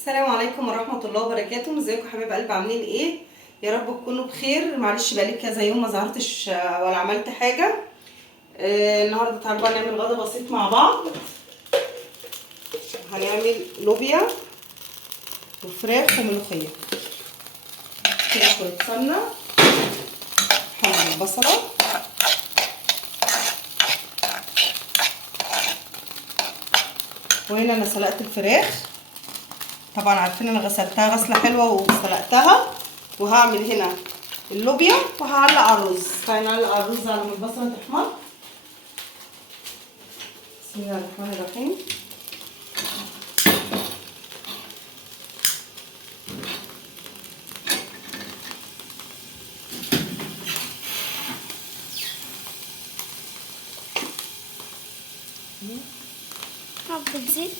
السلام عليكم ورحمة الله وبركاته. ازيكم حبايب قلب، عاملين ايه؟ يا رب تكونوا بخير. معلش بقالي كذا يوم ما ظهرتش ولا عملت حاجة. النهارده تعالوا بقى نعمل غدا بسيط مع بعض. هنعمل لوبيا وفراخ وملوخية كده، شوية سمنة، حمر البصلة، وهنا انا سلقت الفراخ. طبعا عارفين انا غسلتها غسله حلوه وسلقتها، وهعمل هنا اللوبيا وهعلق على الرز. تعالى نعلق على الرز على ما البصله تحمر. بسم الله الرحمن الرحيم. حبة زيت،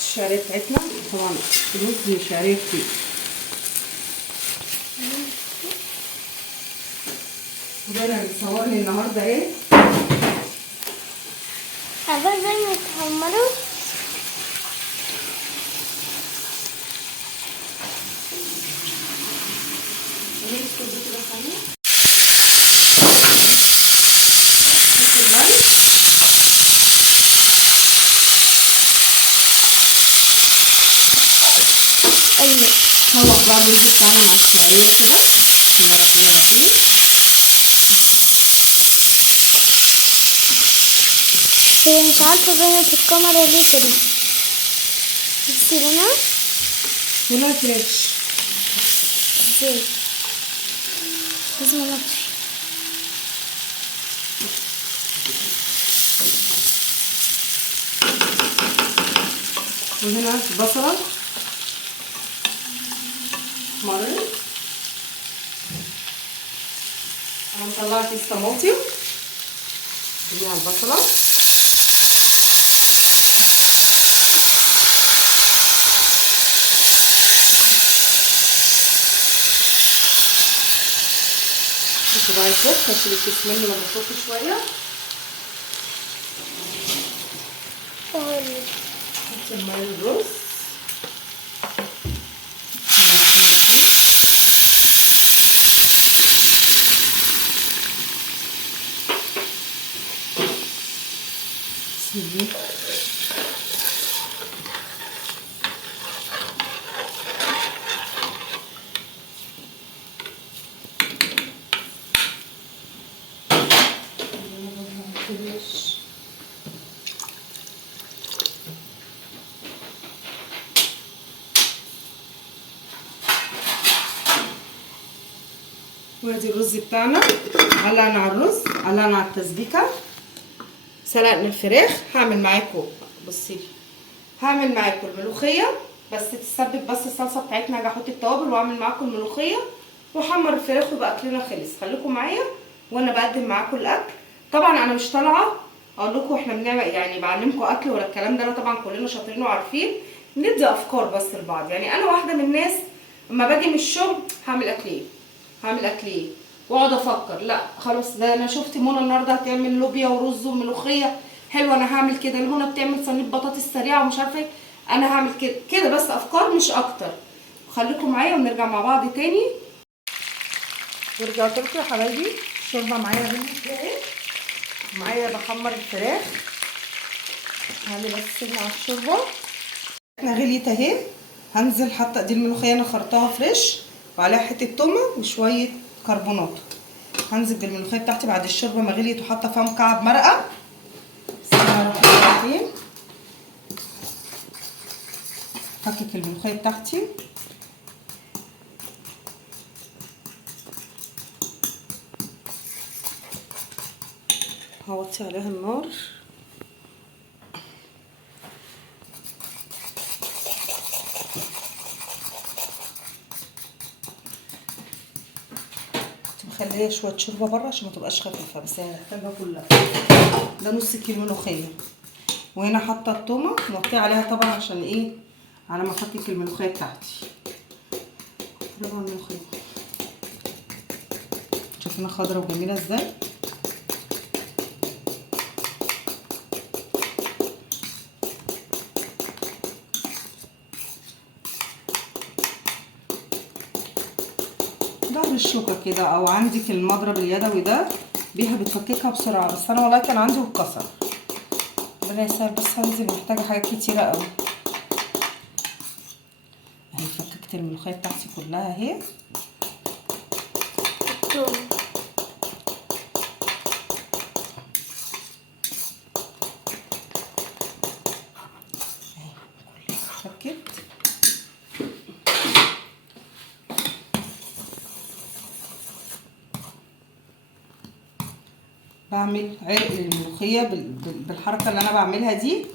الشعريه بتاعتنا طبعا الرز من شعريه كتير، وده انا مصورني النهارده ايه عبال زي ما يتحمروا. ايوه نطلع بقى الرز بتاعنا مع الشعريه كده. بسم الله الرحمن الرحيم. هي مش عارفة باينة في الكاميرا ليه كده. بصي هنا هنا الفريش ازاي لازم انطفي. وهنا البصله مرة انا مطلعه كيس طماطم مع البصله. بصوا بقى يفك، هشيل الكيس منه لما يفك شويه. نحط الميه الرز. وادي الرز بتاعنا. علقنا على الرز، علقنا على التسبيكه، سلقنا الفراخ. هعمل معاكم بصي هعمل معاكم الملوخيه بس تتسبك، بس الصلصه بتاعتنا هاجي احط التوابل واعمل معاكم الملوخيه واحمر الفراخ ويبقى اكلنا خلص. خليكم معايا وانا بقدم معاكم الاكل. طبعا انا مش طالعه اقول لكم احنا بنعمل يعني بعلمكم اكل ولا الكلام ده، لا طبعا كلنا شاطرين وعارفين. ندي افكار بس لبعض. يعني انا واحده من الناس اما باجي من الشغل هعمل اكل ايه، هعمل اكل ايه واقعد افكر. لا خلاص، ده انا شفت منى النهارده هتعمل لوبيا ورز وملوخيه حلوه، انا هعمل كده. منى بتعمل صينيه بطاطس سريعه ومش عارفه ايه، انا هعمل كده كده بس افكار مش اكتر. خليكم معايا ونرجع مع بعض تاني. ورجعت لكم يا حبايبي. الشوربه معايا غليت اهي، معايا بحمر الفراخ. هعمل بس سنه على الشوربه. احنا غليت اهي. هنزل حاطه دي الملوخيه انا خرطاها فريش وعليها حته تومه وشويه كربونات. هنزل بالملوخيه بتاعتي بعد الشوربه ما غليت وحاطه فيها مكعب مرقه. بسم الله الرحمن الرحيم. هفكك الملوخيه بتاعتي. هوطي عليها النار. مخليه شويه شوربه بره عشان ما تبقاش خفيفه، بس هي محتاجه كلها. ده نص كيلو ملوخيه. وهنا حاطه التومه موطيه عليها طبعا عشان ايه، على ما افكك الملوخيه بتاعتي. طبعا الملوخيه شايفينها خضرا وجميله ازاي. ظهر الشوكه كده، او عندك المضرب اليدوي ده بيها بتفككها بسرعه، بس انا والله كان عندي واتكسر. ربنا يسهل، بس هنزل محتاجه حاجات كتيره قوي. اهي فككت الملوخيه بتاعتي كلها اهي. فكت. بعمل عرق للملوخيه بالحركه اللي انا بعملها دي.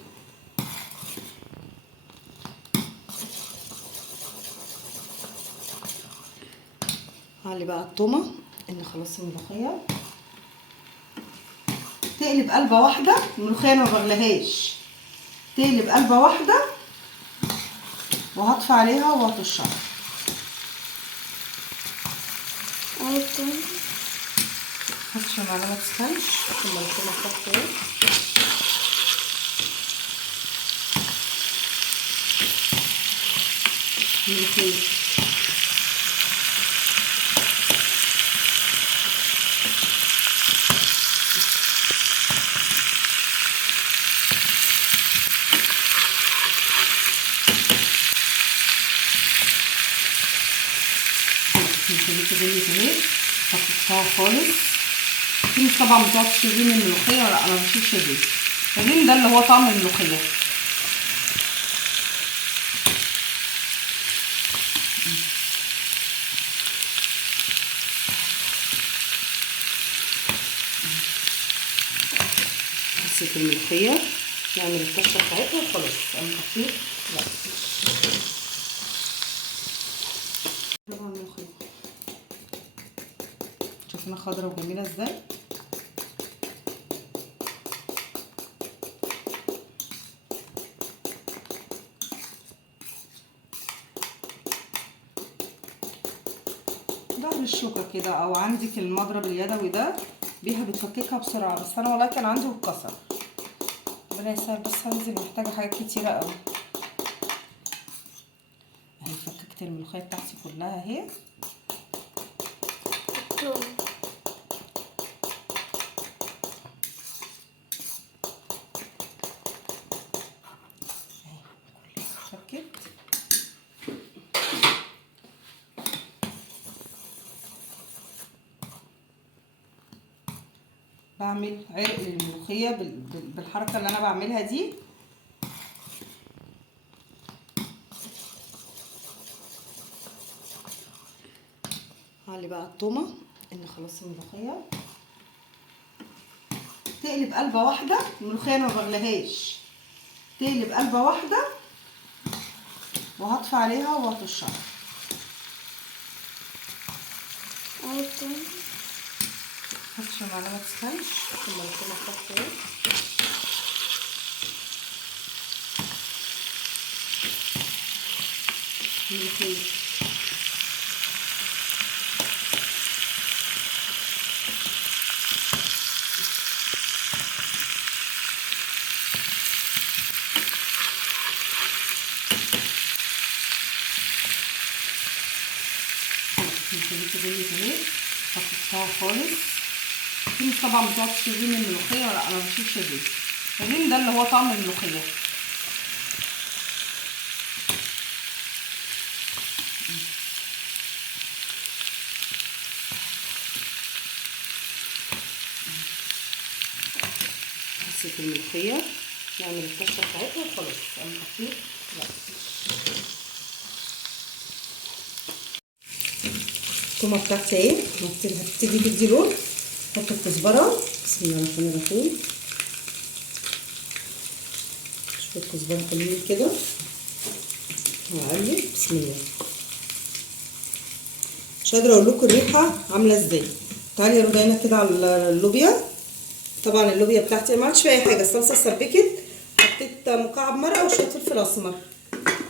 هعلي بقى التومه ان خلاص الملوخيه تقلب قلبه واحده. الملوخيه انا ما بغليهاش، تقلب قلبه واحده وهطفي عليها وهطشها. هطشها على ما تسخنش. ثم التومه بتاعتي ملوخيه زي كده فككتها خالص. في ناس طبعا بتقعد تشيل من الملوخيه، لا انا بشيلش الريم. الريم ده اللي هو طعم الملوخيه. حسيت الملوخيه نعمل الطشه بتاعتها وخلاص. انا حطيت لا طبعا الملوخيه شوفينها خضرا وجميله ازاي. ظهر الشوكه كده، او عندك المضرب اليدوي ده بيها بتفككها بسرعه، بس انا والله كان عندي واتكسر. ربنا يسهل، بس هنزل محتاجه حاجات كتيره قوي. اهي فككت الملوخيه بتاعتي كلها اهي. فكت. بعمل عرق للملوخيه بالحركه اللي انا بعملها دي. هعلي بقى التومه ان خلاص الملوخيه تقلب قلبه واحده. الملوخيه انا ما بغليهاش، تقلب قلبه واحده وهطفي عليها وهطشها. هطشها على ما تسخنش. ثم التومه بتاعتي ملوخيه زي كده فككتها خالص. في ناس طبعا بتقعد تشيل من الملوخيه، لا انا بشيلش الريم. الريم ده اللي هو طعم الملوخيه. حسيت الملوخيه نعمل الطشه بتاعتها وخلاص. انا حطيت لا التومه بتاعتي اهي هتبتدي تدي لون. احط الكزبره بسم الله الرحمن الرحيم. شويه كزبره حلوين كده وهقلب بسم الله. مش قادره اقول لكم الريحه عامله ازاي. تعالي يا رودينا كده على اللوبيا. طبعا اللوبيا بتاعتي ما عملتش فيها اي حاجه، الصلصه اتسبكت، حطيت مكعب مرقه وشويه فلفل اسمر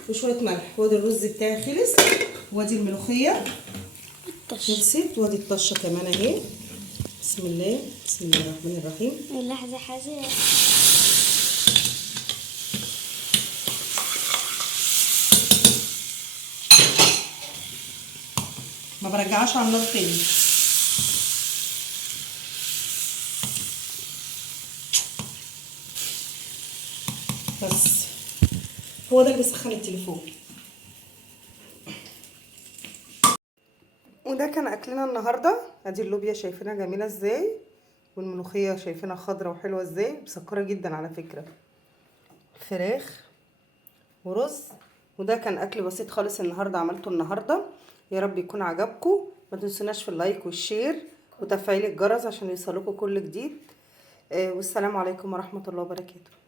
وشويه ملح. وادي الرز بتاعي خلص، وادي الملوخيه خلصت، وادي الطشه كمان اهي. بسم الله الرحمن الرحيم. لحظة حاجة. ما برجعش على النار تاني. بس هو ده اللي بيسخن التليفون. وده كان اكلنا النهارده. ادي اللوبيا شايفينها جميله ازاي، والملوخيه شايفينها خضره وحلوه ازاي، مسكره جدا على فكره. فراخ ورز. وده كان اكل بسيط خالص النهارده عملته النهارده. يا رب يكون عجبكم. ما تنسوناش في اللايك والشير وتفعيل الجرس عشان يوصلكم كل جديد. والسلام عليكم ورحمه الله وبركاته.